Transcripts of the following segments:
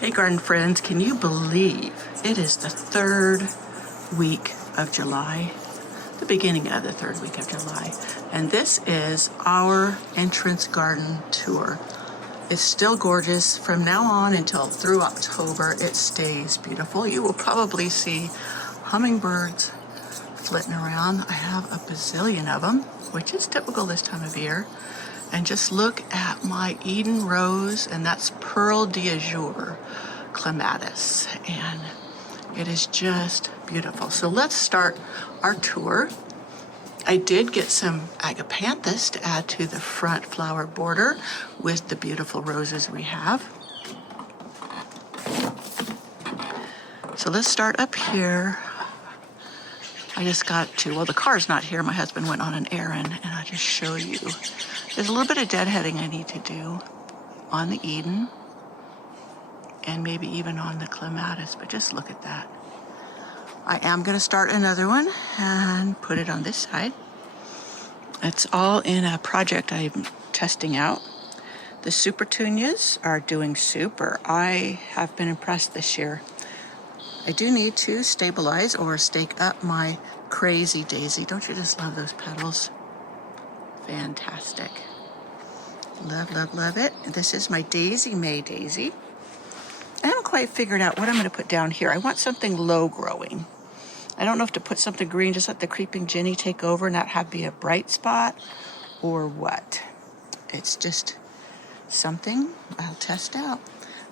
Hey garden friends, can you believe it is the third week of July, the beginning of the third week of July, and this is our entrance garden tour. It's still gorgeous. From now on until through October, it stays beautiful. You will probably see hummingbirds flitting around. I have a bazillion of them, which is typical this time of year. And just look at my Eden rose, and that's Pearl d'Azur clematis, and it is just beautiful. So let's start our tour. I did get some agapanthus to add to the front flower border with the beautiful roses we have. So let's start up here. I just got to, well, the car's not here. My husband went on an errand, and I'll just show you. There's a little bit of deadheading I need to do on the Eden and maybe even on the clematis, but just look at that. I am going to start another one and put it on this side. It's all in a project I'm testing out. The supertunias are doing super. I have been impressed this year. I do need to stabilize or stake up my crazy daisy. Don't you just love those petals? Fantastic. Love, love, love it. This is my Daisy May daisy. I haven't quite figured out what I'm going to put down here. I want something low growing. I don't know if to put something green, just let the creeping Jenny take over and not have be a bright spot, or what. It's just something I'll test out.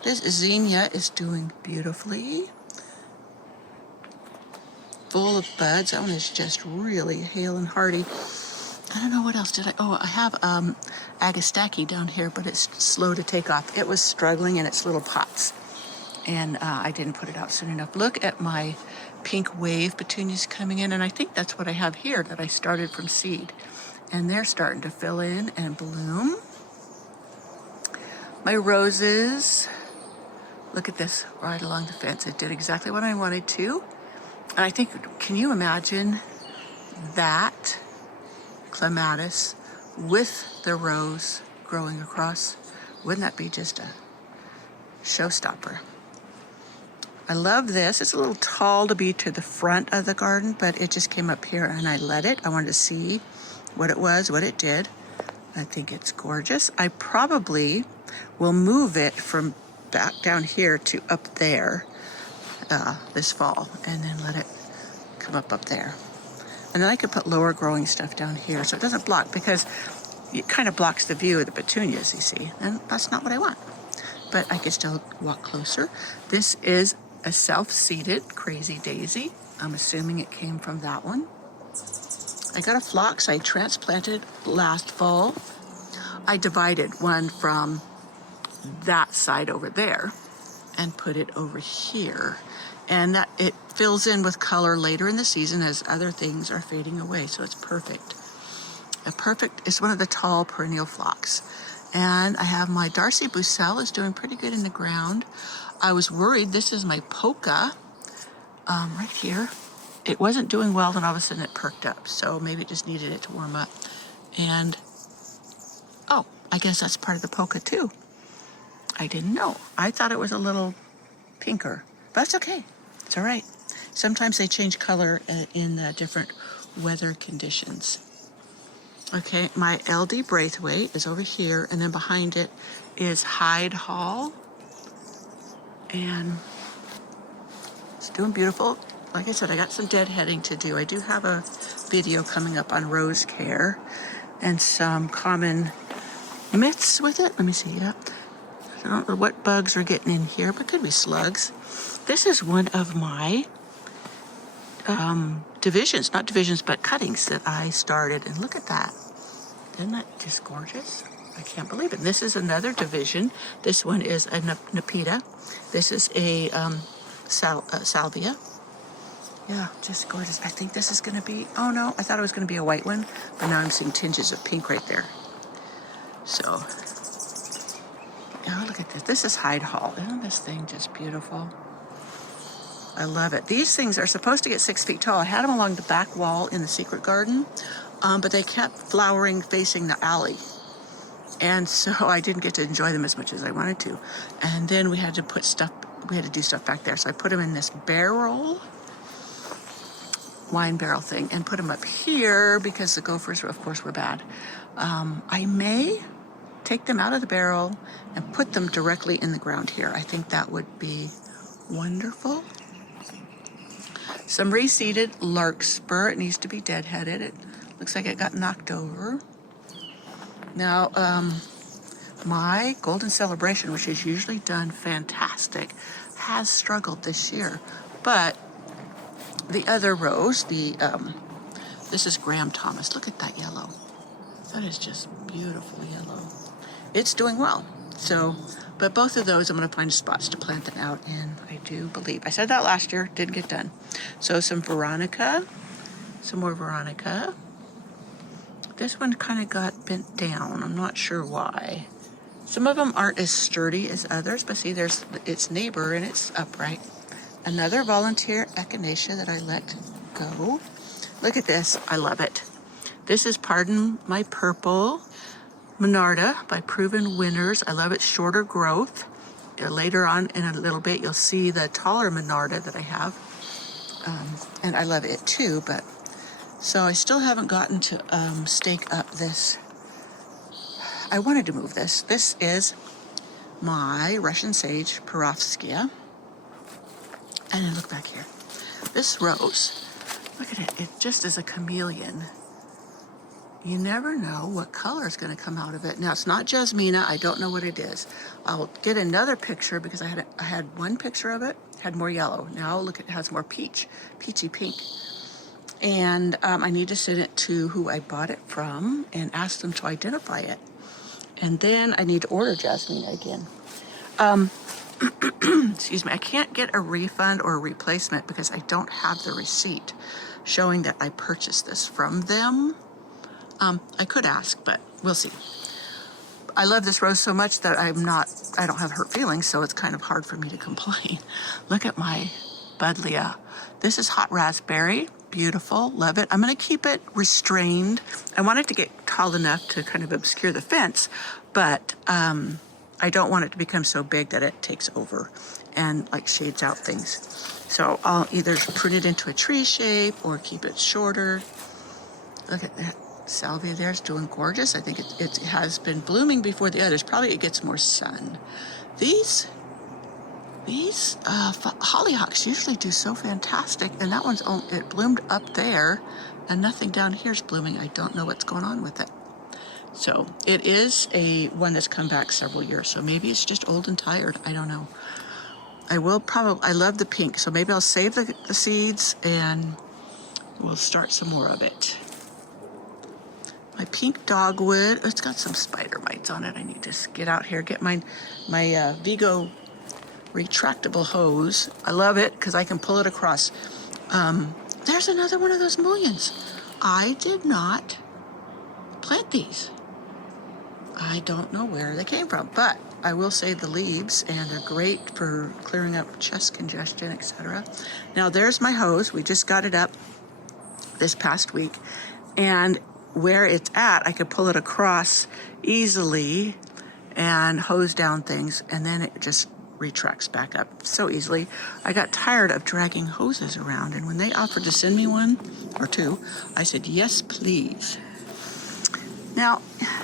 This zinnia is doing beautifully. Full of buds. That one is just really hale and hearty. I don't know what else did I, oh, I have agastaki down here, but it's slow to take off. It was struggling in its little pots, and I didn't put it out soon enough. Look at my pink wave petunias coming in, and I think that's what I have here that I started from seed. And they're starting to fill in and bloom. My roses, look at this, right along the fence. It did exactly what I wanted to. And I think, can you imagine that clematis with the rose growing across? Wouldn't that be just a showstopper? I love this. It's a little tall to be to the front of the garden, but it just came up here and I let it. I wanted to see what it was, what it did. I think it's gorgeous. I probably will move it from back down here to up there this fall, and then let it come up there. And then I could put lower growing stuff down here so it doesn't block, because it kind of blocks the view of the petunias, you see, and that's not what I want. But I could still walk closer. This is a self-seeded crazy daisy. I'm assuming it came from that one. I got a phlox I transplanted last fall. I divided one from that side over there and put it over here. And that it fills in with color later in the season as other things are fading away, so it's perfect. It's one of the tall perennial phlox. And I have my Darcy Bucelle is doing pretty good in the ground. I was worried, this is my polka, right here. It wasn't doing well, then all of a sudden it perked up, so maybe it just needed it to warm up. And, oh, I guess that's part of the polka too. I didn't know. I thought it was a little pinker, but that's okay. It's all right. Sometimes they change color in different weather conditions. Okay, my LD Braithwaite is over here, and then behind it is Hyde Hall. And it's doing beautiful. Like I said, I got some deadheading to do. I do have a video coming up on rose care and some common myths with it. Let me see, yeah. I don't know what bugs are getting in here, but could be slugs. This is one of my divisions, not divisions, but cuttings that I started. And look at that. Isn't that just gorgeous? I can't believe it. And this is another division. This one is a Nepeta. This is a salvia. Yeah, just gorgeous. I think this is going to be, oh no, I thought it was going to be a white one, but now I'm seeing tinges of pink right there. So, oh, look at this. This is Hyde Hall. Isn't this thing just beautiful? I love it. These things are supposed to get 6 feet tall. I had them along the back wall in the secret garden, but they kept flowering facing the alley. And so I didn't get to enjoy them as much as I wanted to. And then we had to do stuff back there. So I put them in this barrel, wine barrel thing, and put them up here because the gophers, of course, were bad. I may take them out of the barrel and put them directly in the ground here. I think that would be wonderful. Some reseeded larkspur. It needs to be deadheaded. It looks like it got knocked over. Now, my golden celebration, which is usually done fantastic, has struggled this year. But the other rose, this is Graham Thomas. Look at that yellow. That is just beautiful yellow. It's doing well. So, but both of those I'm going to find spots to plant them out in, I do believe. I said that last year, didn't get done. So some Veronica, some more Veronica. This one kind of got bent down. I'm not sure why. Some of them aren't as sturdy as others, but see, there's its neighbor and it's upright. Another volunteer echinacea that I let go. Look at this. I love it. This is Pardon My Purple Monarda by Proven Winners. I love its shorter growth. Later on in a little bit, you'll see the taller Monarda that I have. And I love it too, but so I still haven't gotten to stake up this. I wanted to move this. This is my Russian sage, Perovskia. And then look back here. This rose, look at it. It just is a chameleon. You never know what color is going to come out of it. Now, it's not jasmina. I don't know what it is. I'll get another picture because I had one picture of it, had more yellow. Now, look, it has more peachy pink. And I need to send it to who I bought it from and ask them to identify it. And then I need to order jasmina again. Excuse me, I can't get a refund or a replacement because I don't have the receipt showing that I purchased this from them. I could ask, but we'll see. I love this rose so much that I don't have hurt feelings, so it's kind of hard for me to complain. Look at my buddleia. This is hot raspberry. Beautiful, love it. I'm gonna keep it restrained. I want it to get tall enough to kind of obscure the fence, but I don't want it to become so big that it takes over and like shades out things. So I'll either prune it into a tree shape or keep it shorter. Look at that. Salvia there is doing gorgeous. I think it has been blooming before the others. Probably it gets more sun. These hollyhocks usually do so fantastic, and that one's it bloomed up there, and nothing down here is blooming. I don't know what's going on with it. So it is one that's come back several years. So maybe it's just old and tired. I don't know. I love the pink, so maybe I'll save the seeds and we'll start some more of it. My pink dogwood, it's got some spider mites on it. I need to get out here, get my Vigo retractable hose. I love it because I can pull it across. There's another one of those mullions. I did not plant these. I don't know where they came from, but I will say the leaves, and they're great for clearing up chest congestion, etc. Now there's my hose. We just got it up this past week, and where it's at, I could pull it across easily and hose down things, and then it just retracts back up so easily. I got tired of dragging hoses around, and when they offered to send me one or two, I said, yes, please. Now,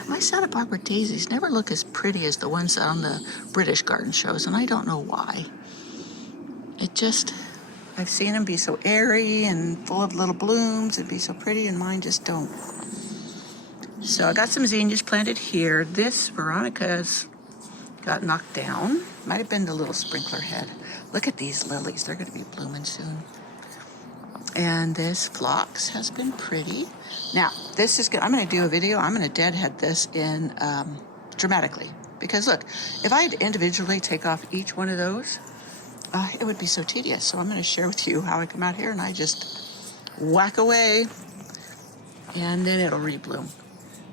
my Santa Barbara daisies never look as pretty as the ones on the British garden shows, and I don't know why. I've seen them be so airy and full of little blooms and be so pretty, and mine just don't. So I got some zinnias planted here. This Veronica's got knocked down. Might have been the little sprinkler head. Look at these lilies. They're going to be blooming soon. And this phlox has been pretty. Now, this is good. I'm going to do a video. I'm going to deadhead this in dramatically. Because look, if I had to individually take off each one of those, it would be so tedious. So I'm going to share with you how I come out here and I just whack away. And then it'll rebloom.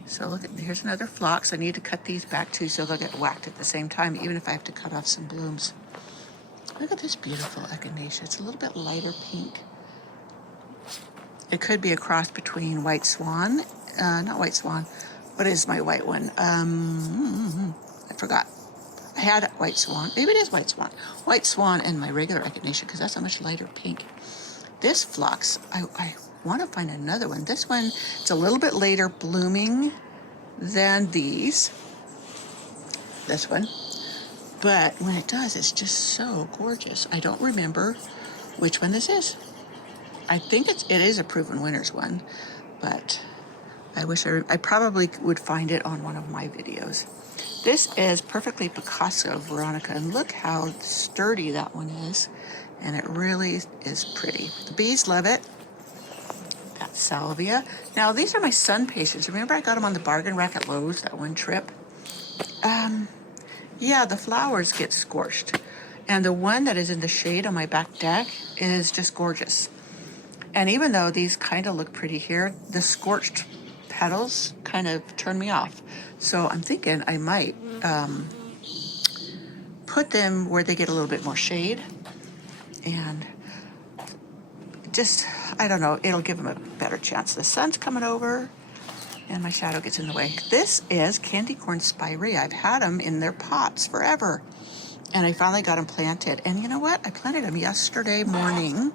So look, here's another phlox. I need to cut these back too so they'll get whacked at the same time, even if I have to cut off some blooms. Look at this beautiful echinacea. It's a little bit lighter pink. It could be a cross between white swan, not white swan, What is my white one? I forgot. I had white swan. Maybe it is white swan. White swan and my regular echinacea, because that's a much lighter pink. This phlox, I want to find another one. This one, it's a little bit later blooming than these. This one. But when it does, it's just so gorgeous. I don't remember which one this is. I think it is a Proven Winners one, but I wish I probably would find it on one of my videos. This is Perfectly Picasso Veronica, and look how sturdy that one is, and it really is pretty. The bees love it. That's salvia. Now, these are my sun patients. Remember I got them on the bargain rack at Lowe's that one trip? Yeah, the flowers get scorched. And the one that is in the shade on my back deck is just gorgeous. And even though these kind of look pretty here, the scorched petals kind of turn me off. So I'm thinking I might put them where they get a little bit more shade. And just, I don't know, it'll give them a better chance. The sun's coming over and my shadow gets in the way. This is candy corn spirea. I've had them in their pots forever. And I finally got them planted. And you know what? I planted them yesterday morning.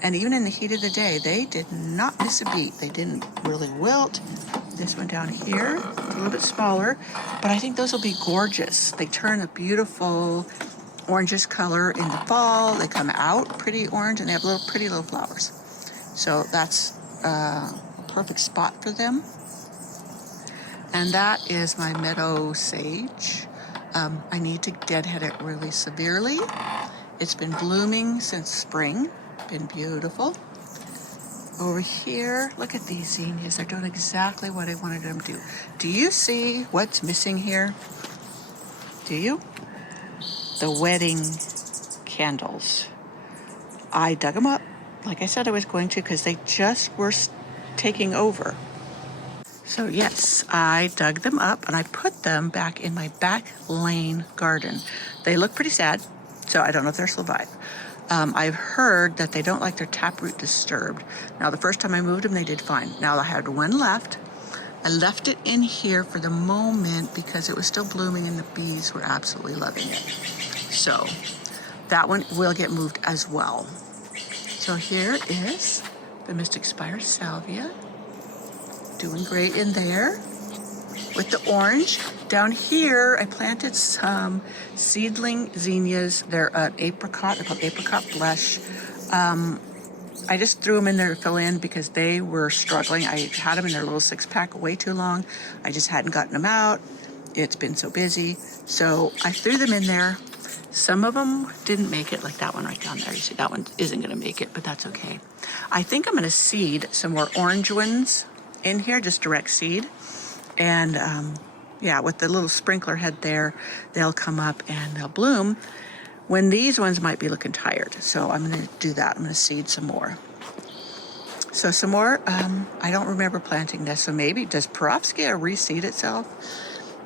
And even in the heat of the day, they did not miss a beat. They didn't really wilt. This one down here, a little bit smaller, but I think those will be gorgeous. They turn a beautiful orangish color in the fall. They come out pretty orange, and they have pretty little flowers. So that's a perfect spot for them. And that is my meadow sage. I need to deadhead it really severely. It's been blooming since spring. Been beautiful. Over here, look at these zinnias. They're doing exactly what I wanted them to do. Do you see what's missing here? Do you? The wedding candles. I dug them up, like I said I was going to, because they just were taking over. So yes, I dug them up and I put them back in my back lane garden. They look pretty sad, so I don't know if they'll survive. I've heard that they don't like their taproot disturbed. Now, the first time I moved them, they did fine. Now I had one left. I left it in here for the moment because it was still blooming and the bees were absolutely loving it. So that one will get moved as well. So here is the Mystic Spire Salvia. Doing great in there with the orange. Down here, I planted some seedling zinnias. They're an apricot. They're called apricot blush. I just threw them in there to fill in because they were struggling. I had them in their little 6-pack way too long. I just hadn't gotten them out. It's been so busy. So I threw them in there. Some of them didn't make it, like that one right down there. You see, that one isn't going to make it, but that's okay. I think I'm going to seed some more orange ones in here, just direct seed. And yeah, with the little sprinkler head there, they'll come up and they'll bloom when these ones might be looking tired. So I'm going to do that. I'm going to seed some more. So some more, I don't remember planting this. So maybe, does perovskaya reseed itself?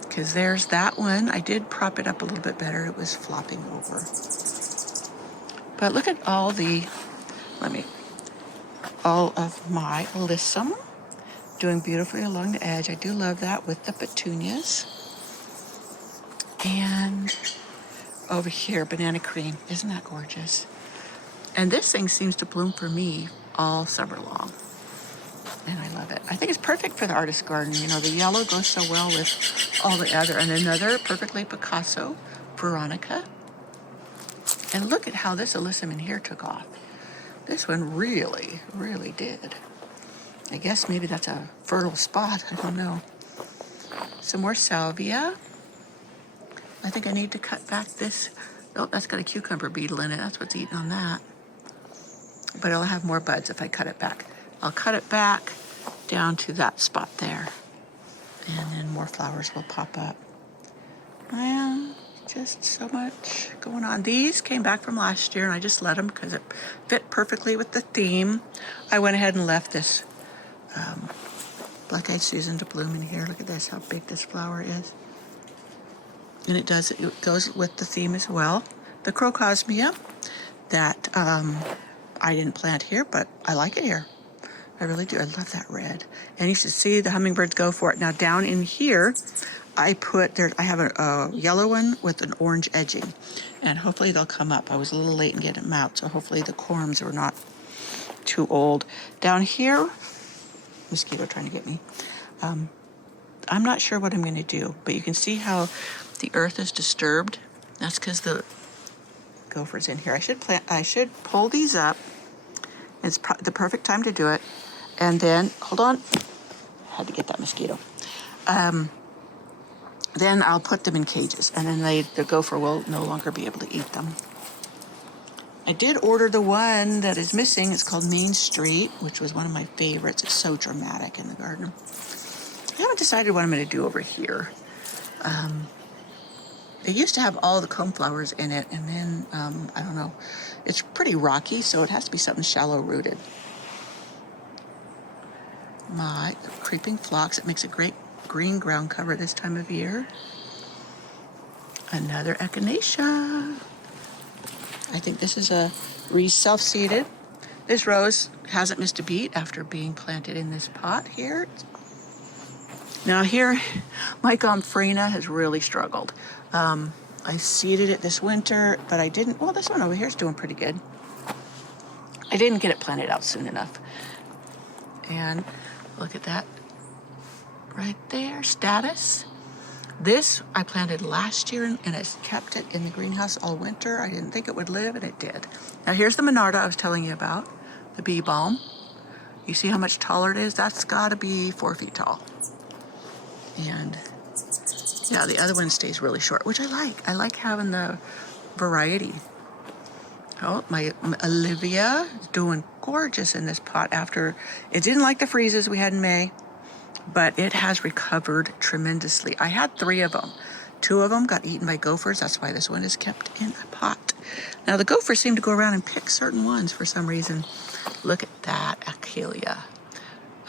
Because there's that one. I did prop it up a little bit better. It was flopping over. But look at all of my alyssum. Doing beautifully along the edge. I do love that with the petunias. And over here, banana cream. Isn't that gorgeous? And this thing seems to bloom for me all summer long. And I love it. I think it's perfect for the artist garden. You know, the yellow goes so well with all the other. And another Perfectly Picasso Veronica. And look at how this alyssum in here took off. This one really, really did. I guess maybe that's a fertile spot. I don't know. Some more salvia. I think I need to cut back this. Oh, that's got a cucumber beetle in it. That's what's eating on that. But it'll have more buds if I cut it back. I'll cut it back down to that spot there. And then more flowers will pop up. Well, just so much going on. These came back from last year and I just let them because it fit perfectly with the theme. I went ahead and left this Black-eyed Susan to bloom in here. Look at this, how big this flower is. And it goes with the theme as well. The Crocosmia that I didn't plant here, but I like it here. I really do. I love that red. And you should see the hummingbirds go for it. Now down in here, I have a yellow one with an orange edging, and hopefully they'll come up. I was a little late in getting them out, so hopefully the corms are not too old. Down here, mosquito trying to get me. I'm not sure what I'm going to do, but you can see how the earth is disturbed. That's because the gopher's in here. I should pull these up. It's the perfect time to do it. And then, hold on, had to get that mosquito. Then I'll put them in cages, and then the gopher will no longer be able to eat them. I did order the one that is missing. It's called Main Street, which was one of my favorites. It's so dramatic in the garden. I haven't decided what I'm going to do over here. It used to have all the comb flowers in it, and then, I don't know. It's pretty rocky, so it has to be something shallow rooted. My creeping phlox, it makes a great green ground cover this time of year. Another echinacea. I think this is a self-seeded. This rose hasn't missed a beat after being planted in this pot here. Now here, my gomphrena has really struggled. I seeded it this winter, but I didn't, well, this one over here is doing pretty good. I didn't get it planted out soon enough. And look at that right there, status. This I planted last year, and I kept it in the greenhouse all winter. I didn't think it would live, and it did. Now here's the Monarda I was telling you about, the bee balm. You see how much taller it is? That's gotta be 4 feet tall. And yeah, the other one stays really short, which I like. I like having the variety. Oh, my Olivia is doing gorgeous in this pot after, it didn't like the freezes we had in May, but it has recovered tremendously. I had 3 of them. 2 of them got eaten by gophers. That's why this one is kept in a pot. Now the gophers seem to go around and pick certain ones for some reason. Look at that Achillea.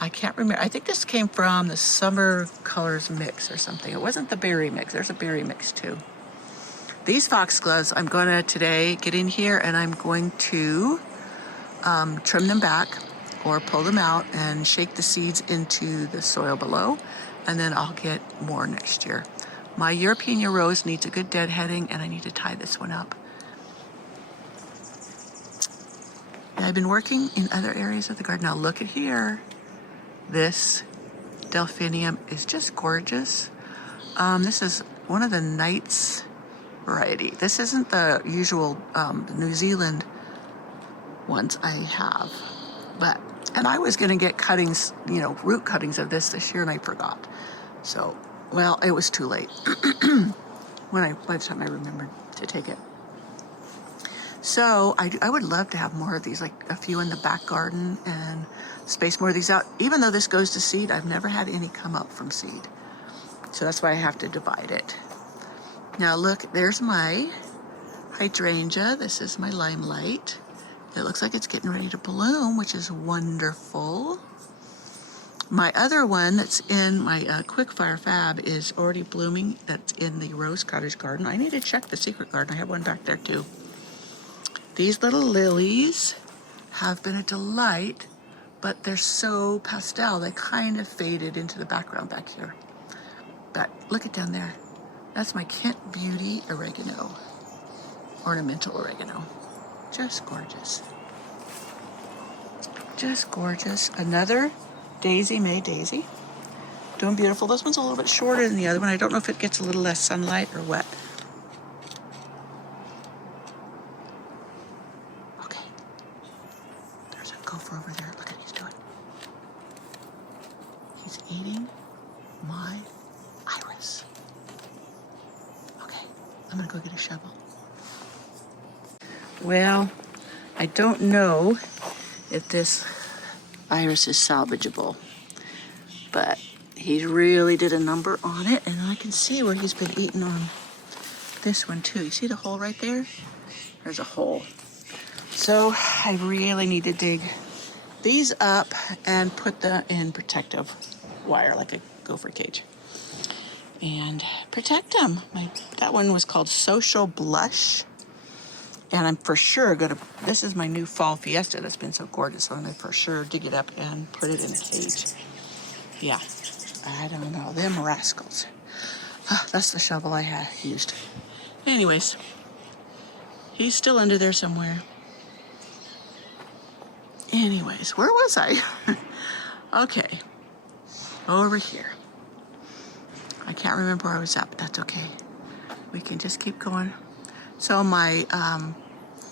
I can't remember. I think this came from the Summer Colors mix or something. It wasn't the berry mix. There's a berry mix too. These foxgloves, I'm going to today get in here and I'm going to trim them back or pull them out and shake the seeds into the soil below, and then I'll get more next year. My European rose needs a good deadheading, and I need to tie this one up. And I've been working in other areas of the garden. Now look at here. This delphinium is just gorgeous. This is one of the Knights variety. This isn't the usual New Zealand ones I have, and I was going to get cuttings, root cuttings of this year, and I forgot. So, well, it was too late by the time I remembered to take it. So I would love to have more of these, like a few in the back garden, and space more of these out. Even though this goes to seed, I've never had any come up from seed. So that's why I have to divide it. Now look, there's my hydrangea. This is my limelight. It looks like it's getting ready to bloom, which is wonderful. My other one that's in my Quickfire Fab is already blooming. That's in the Rose Cottage garden. I need to check the secret garden. I have one back there too. These little lilies have been a delight, but they're so pastel, they kind of faded into the background back here. But look at down there. That's my Kent Beauty oregano, ornamental oregano. Just gorgeous. Just gorgeous. Another Daisy May daisy. Doing beautiful. This one's a little bit shorter than the other one. I don't know if it gets a little less sunlight or what. Okay. There's a gopher over there. Look at what he's doing. He's eating my iris. Okay. I'm going to go get a shovel. Well, I don't know if this iris is salvageable, but he really did a number on it, and I can see where he's been eating on this one too. You see the hole right there? There's a hole. So I really need to dig these up and put them in protective wire, like a gopher cage, and protect them. That one was called Social Blush. And I'm for sure gonna, this is my new fall fiesta that's been so gorgeous, so I'm gonna for sure dig it up and put it in a cage. Yeah, I don't know, them rascals. That's the shovel I had used. Anyways, he's still under there somewhere. Anyways, where was I? Okay, over here. I can't remember where I was at, but that's okay. We can just keep going. So my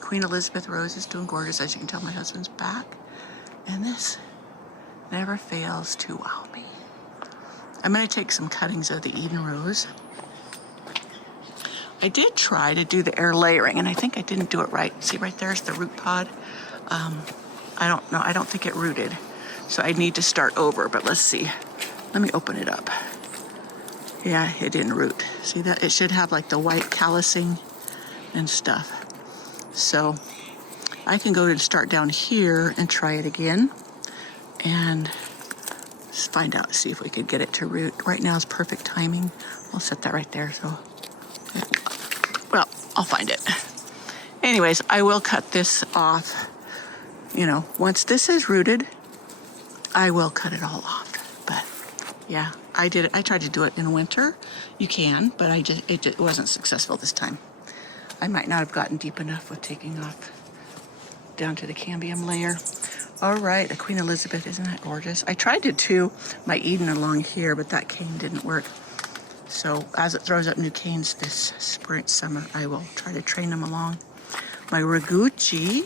Queen Elizabeth rose is doing gorgeous. As you can tell, my husband's back. And this never fails to wow me. I'm going to take some cuttings of the Eden rose. I did try to do the air layering, and I think I didn't do it right. See, right there's the root pod. I don't know. I don't think it rooted. So I need to start over, but let's see. Let me open it up. Yeah, it didn't root. See that? It should have like the white callousing and stuff. So I can go and start down here and try it again and find out, see if we could get it to root. Right now is perfect timing. I'll set that right there. So, well, I'll find it. Anyways, I will cut this off. You know, once this is rooted, I will cut it all off. But yeah, I did it. I tried to do it in winter. You can, but it wasn't successful this time. I might not have gotten deep enough with taking off down to the cambium layer. All right, the Queen Elizabeth, isn't that gorgeous? I tried to do my Eden along here, but that cane didn't work. So as it throws up new canes this spring, summer, I will try to train them along. My Raguchi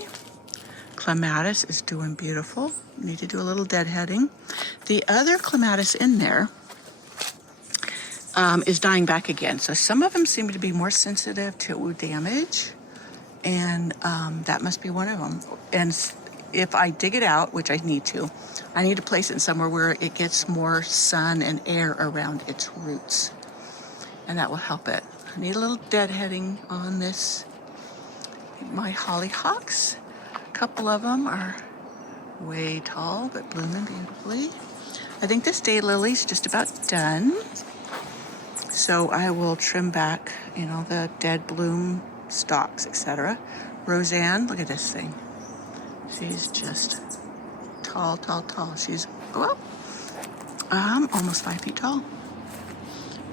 clematis is doing beautiful. Need to do a little deadheading. The other clematis in there is dying back again. So some of them seem to be more sensitive to damage, and that must be one of them. And if I dig it out, which I need to place it somewhere where it gets more sun and air around its roots, and that will help it. I need a little deadheading on this. My hollyhocks, a couple of them are way tall, but blooming beautifully. I think this daylily's just about done. So I will trim back, you know, the dead bloom stalks, etc. Roseanne, look at this thing. She's just tall, tall, tall. She's, well, almost 5 feet tall.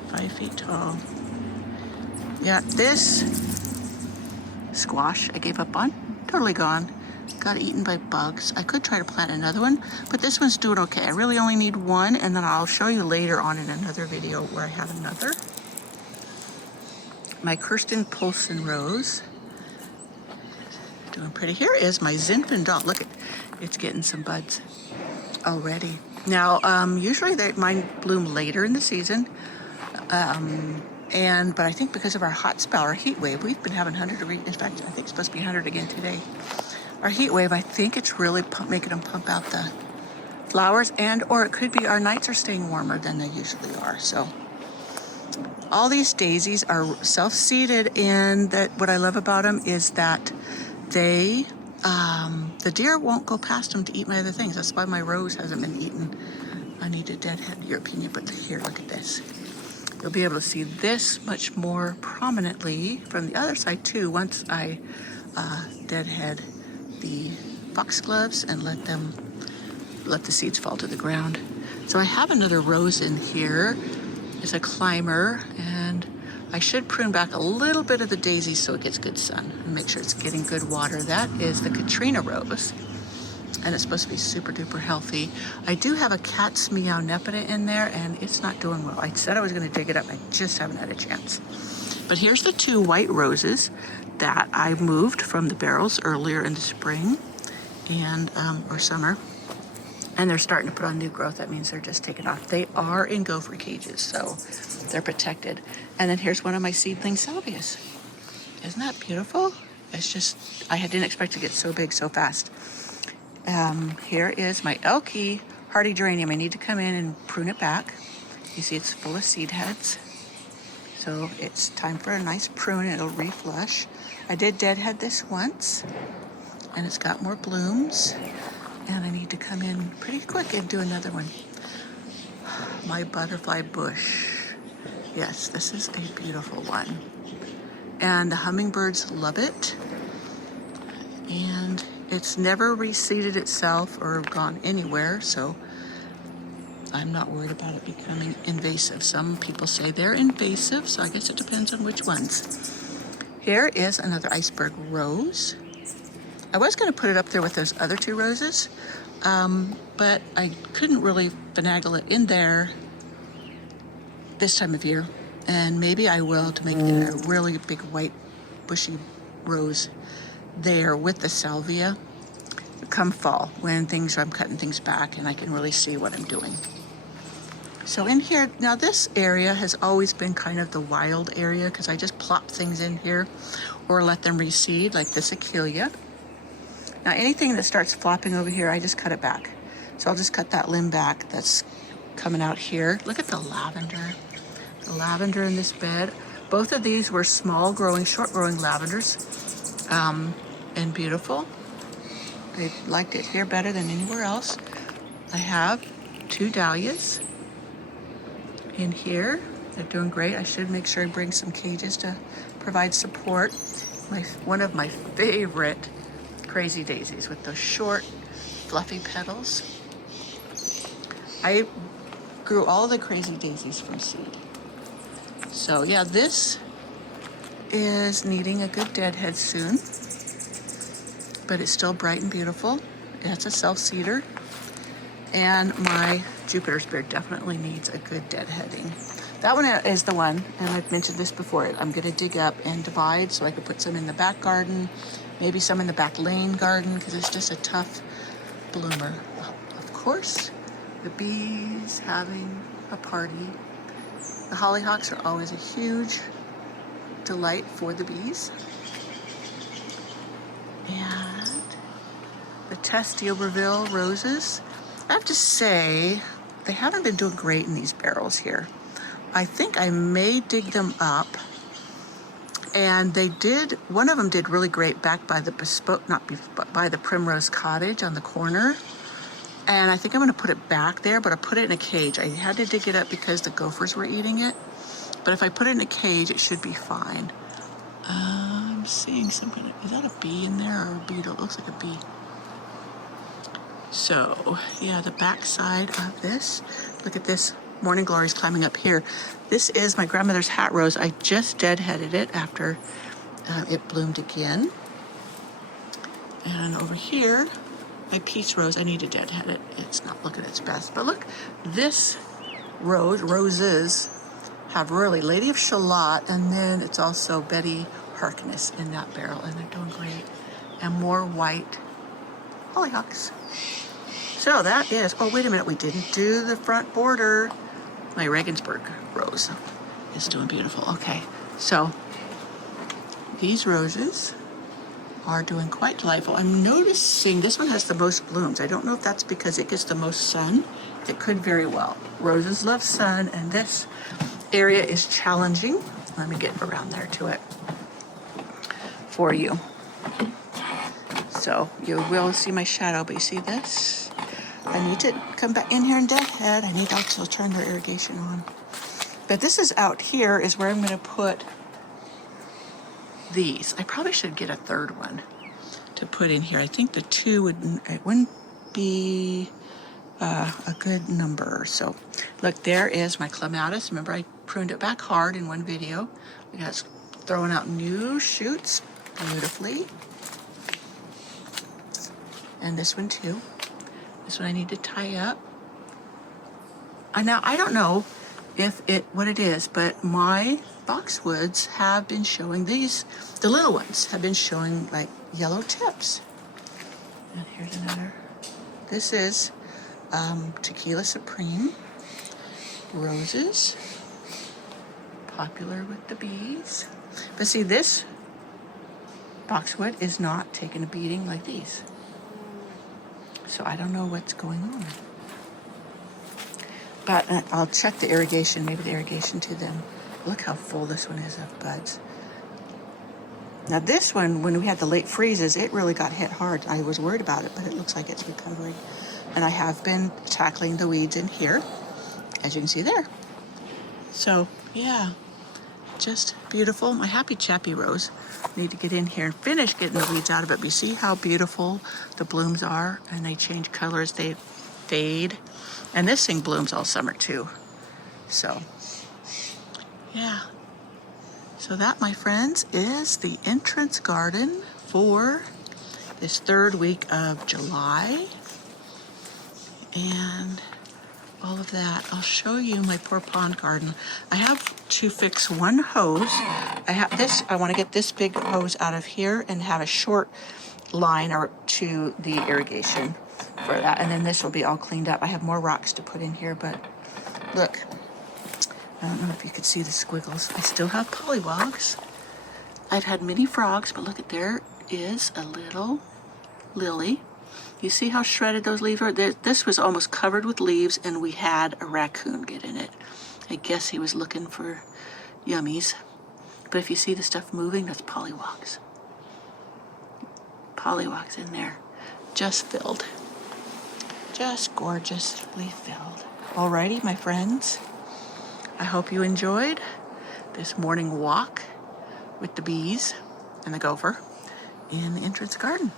5 feet tall. Yeah, this squash I gave up on, totally gone. Got eaten by bugs. I could try to plant another one, but this one's doing okay. I really only need one, and then I'll show you later on in another video where I have another. My Kirsten Poulsen rose, doing pretty. Here is my Zinfandel. Look, it's getting some buds already. Now, usually mine bloom later in the season, but I think because of our hot spell, our heat wave, we've been having 100 degrees. In fact, I think it's supposed to be 100 again today. Our heat wave, I think it's really making them pump out the flowers, or it could be our nights are staying warmer than they usually are. So all these daisies are self-seeded, and that what I love about them is that they, the deer won't go past them to eat my other things. That's why my rose hasn't been eaten. I need to deadhead your opinion, but here, look at this. You'll be able to see this much more prominently from the other side too once I deadhead the foxgloves and let the seeds fall to the ground. So I have another rose in here. It's a climber, and I should prune back a little bit of the daisy so it gets good sun and make sure it's getting good water. That is the Katrina rose, and it's supposed to be super duper healthy. I do have a cat's meow nepeta in there, and it's not doing well. I said I was going to dig it up. I just haven't had a chance. But here's the 2 white roses that I moved from the barrels earlier in the spring and or summer, and they're starting to put on new growth. That means they're just taking off. They are in gopher cages, so they're protected. And then here's one of my seedling salvias. Isn't that beautiful? It's just, I didn't expect to get so big so fast. Here is my Elkie hardy geranium. I need to come in and prune it back. You see it's full of seed heads. So it's time for a nice prune. It'll reflush. I did deadhead this once, and it's got more blooms, and I need to come in pretty quick and do another one. My butterfly bush. Yes, this is a beautiful one. And the hummingbirds love it. And it's never reseeded itself or gone anywhere, so I'm not worried about it becoming invasive. Some people say they're invasive, so I guess it depends on which ones. Here is another iceberg rose. I was going to put it up there with those other two roses, but I couldn't really finagle it in there this time of year. And maybe I will to make it a really big white bushy rose there with the salvia come fall when I'm cutting things back and I can really see what I'm doing. So in here, now this area has always been kind of the wild area because I just plop things in here or let them reseed like this achillea. Now anything that starts flopping over here, I just cut it back. So I'll just cut that limb back that's coming out here. Look at the lavender. The lavender in this bed. Both of these were small growing, short growing lavenders and beautiful. I liked it here better than anywhere else. I have 2 dahlias in here. They're doing great. I should make sure I bring some cages to provide support. One of my favorite crazy daisies with those short, fluffy petals. I grew all the crazy daisies from seed. So yeah, this is needing a good deadhead soon, but it's still bright and beautiful. It's a self-seeder. And my Jupiter Spear definitely needs a good deadheading. That one is the one, and I've mentioned this before, I'm gonna dig up and divide so I could put some in the back garden, maybe some in the back lane garden, because it's just a tough bloomer. Well, of course, the bees having a party. The hollyhocks are always a huge delight for the bees. And the Tess d'Iberville roses. I have to say, they haven't been doing great in these barrels here. I think I may dig them up. And one of them did really great back by the by the Primrose Cottage on the corner. And I think I'm gonna put it back there, but I put it in a cage. I had to dig it up because the gophers were eating it. But if I put it in a cage, it should be fine. I'm seeing something, is that a bee in there or a beetle? It looks like a bee. So, yeah, the back side of this, look at this, Morning Glory's climbing up here. This is my grandmother's hat rose. I just deadheaded it after it bloomed again. And over here, my peach rose, I need to deadhead it. It's not looking its best. But look, this roses have really Lady of Shalott, and then it's also Betty Harkness in that barrel, and they're doing great. And more white hollyhocks. So that is, oh, wait a minute, we didn't do the front border. My Regensburg rose is doing beautiful. Okay, so these roses are doing quite delightful. I'm noticing this one has the most blooms. I don't know if that's because it gets the most sun. It could very well. Roses love sun, and this area is challenging. Let me get around there to it for you. So you will see my shadow, but you see this? I need to come back in here and deadhead. I need to also turn the irrigation on. But this is out here is where I'm gonna put these. I probably should get a third one to put in here. I think the 2 wouldn't be a good number. So look, there is my clematis. Remember, I pruned it back hard in one video. It's throwing out new shoots beautifully. And this one too. This one I need to tie up. Now I don't know what it is, but my boxwoods have been showing the little ones have been showing like yellow tips. And here's another. This is Tequila Supreme roses, popular with the bees. But see, this boxwood is not taking a beating like these. So I don't know what's going on. But I'll check the irrigation, maybe the irrigation to them. Look how full this one is of buds. Now this one, when we had the late freezes, it really got hit hard. I was worried about it, but it looks like it's recovering. And I have been tackling the weeds in here, as you can see there. So yeah, Just beautiful. My happy chappy rose. Need to get in here and finish getting the weeds out of it. But you see how beautiful the blooms are, and they change colors, they fade. And this thing blooms all summer too. So, yeah. So that, my friends, is the entrance garden for this third week of July. And all of that. I'll show you my poor pond garden. I have to fix one hose. I want to get this big hose out of here and have a short line or to the irrigation for that. And then this will be all cleaned up. I have more rocks to put in here, but look, I don't know if you could see the squiggles. I still have polywogs. I've had many frogs, but look at, there is a little lily. You see how shredded those leaves are? This was almost covered with leaves, and we had a raccoon get in it. I guess he was looking for yummies. But if you see the stuff moving, that's polywogs. Polywogs in there. Just filled. Just gorgeously filled. Alrighty, my friends. I hope you enjoyed this morning walk with the bees and the gopher in the entrance garden.